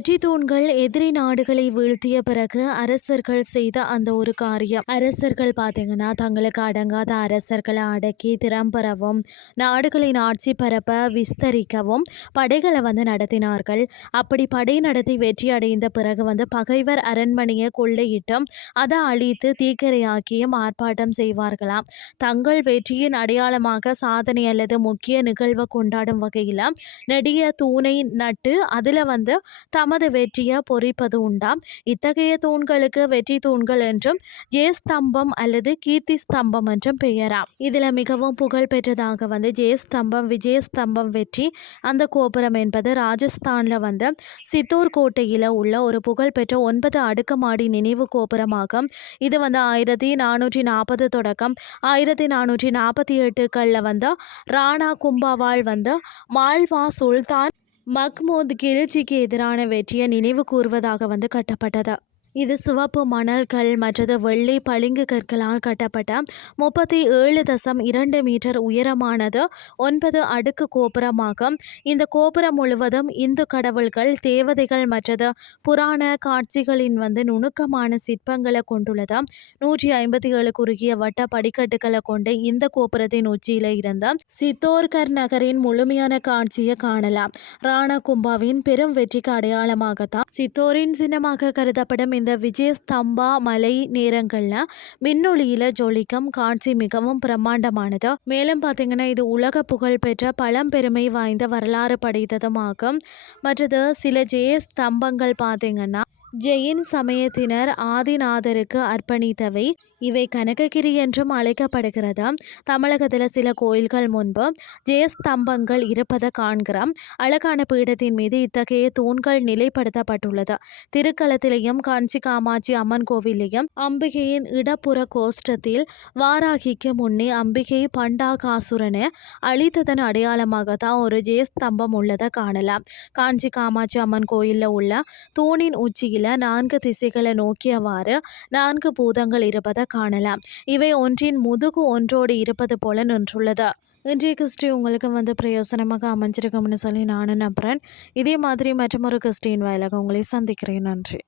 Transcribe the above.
வெற்றி தூண்கள் எதிரி நாடுகளை வீழ்த்திய பிறகு அரசர்கள் செய்த அந்த ஒரு காரியம். அரசர்கள் பார்த்தீங்கன்னா தங்களுக்கு அடங்காத அரசர்களை அடக்கி திறம்பெறவும் நாடுகளின் ஆட்சி பரப்ப விஸ்தரிக்கவும் படைகளை நடத்தினார்கள். அப்படி படை நடத்தி வெற்றி அடைந்த பிறகு பகைவர் அரண்மனையை கொள்ளையிட்டும் அதை அழித்து தீக்கிரையாக்கியும் ஆர்ப்பாட்டம் செய்வார்களாம். தங்கள் வெற்றியின் அடையாளமாக சாதனை அல்லது முக்கிய நிகழ்வை கொண்டாடும் வகையில் நெடிய தூணை நட்டு அதில் தமது வெற்றியை பொறிப்பது உண்டாம். இத்தகைய தூண்களுக்கு வெற்றி தூண்கள் என்றும் ஜெயஸ்தம்பம் அல்லது கீர்த்தி ஸ்தம்பம் என்றும் பெயராம். இதுல மிகவும் புகழ் பெற்றதாக ஜெயஸ்தம்பம் விஜயஸ்தம்பம் வெற்றி அந்த கோபுரம் என்பது ராஜஸ்தான்ல சித்தோர் கோட்டையில உள்ள ஒரு புகழ்பெற்ற 9 அடுக்குமாடி நினைவு கோபுரமாகும். இது 1440 தொடக்கம் 1448 ராணா கும்பாவால் மால்வா சுல்தான் மஹ்மூத் கில்ஜிக்கு எதிரான வெற்றியை நினைவு கூறுவதாக கட்டப்பட்டது. இது சிவப்பு மணல்கள் மற்றது வெள்ளை பளிங்கு கற்களால் கட்டப்பட்ட 37.2 மீட்டர் உயரமானது 9 அடுக்கு கோபுரமாகும். இந்த கோபுரம் முழுவதும் இந்து கடவுள்கள் தேவதைகள் மற்றது புராண காட்சிகளின் நுணுக்கமான சிற்பங்களை கொண்டுள்ளது. 157 குறுகிய வட்ட படிக்கட்டுகளை கொண்ட இந்த கோபுரத்தின் உச்சியில இருந்த சித்தோர்கர் நகரின் முழுமையான காட்சியை காணலாம். ராணா கும்பாவின் பெரும் வெற்றிக்கு அடையாளமாகத்தான் சித்தோரின் சின்னமாக கருதப்படும் இந்த விஜயஸ்தம்பா மலை நேரங்கள்ல மின்னொளியில ஜொலிக்கும் காட்சி மிகவும் பிரம்மாண்டமானது. மேலும் பார்த்தீங்கன்னா இது உலக புகழ் பெற்ற பழம்பெருமை வாய்ந்த வரலாறு படைத்ததுமாகும். மற்றது சில ஜெயஸ்தம்பங்கள் பார்த்தீங்கன்னா ஜெயின் சமயத்தினர் ஆதிநாதருக்கு அர்ப்பணித்தவை. இவை கனககிரி என்றும் அழைக்கப்படுகிறது. தமிழகத்தில் சில கோயில்கள் முன்பு ஜெயஸ்தம்பங்கள் இருப்பதை காண்கிறோம். அழகான பீடத்தின் மீது இத்தகைய தூண்கள் நிலைப்படுத்தப்பட்டுள்ளது. திருக்களத்திலேயும் காஞ்சி காமாட்சி அம்மன் கோவிலையும் அம்பிகையின் இடப்புற கோஷ்டத்தில் வாராகிக்கு முன்னே அம்பிகை பண்டாகாசுரனை அழித்ததன் அடையாளமாகத்தான் ஒரு ஜெயஸ்தம்பம் உள்ளதை காணலாம். காஞ்சி காமாட்சி அம்மன் கோயிலில் உள்ள தூணின் உச்சியில் 4 திசைகளை நோக்கியவாறு 4 பூதங்கள் இருப்பதை காணலாம். இவை ஒன்றின் முதுகு ஒன்றோடு இருப்பது போல நின்றுள்ளது. இன்றைய கிறிஸ்டி உங்களுக்கு பிரயோசனமாக அமைஞ்சிருக்கும்னு சொல்லி நானும் நம்புகிறேன். இதே மாதிரி மற்றொரு கிறிஸ்டின் வாயிலாக உங்களை சந்திக்கிறேன். நன்றி.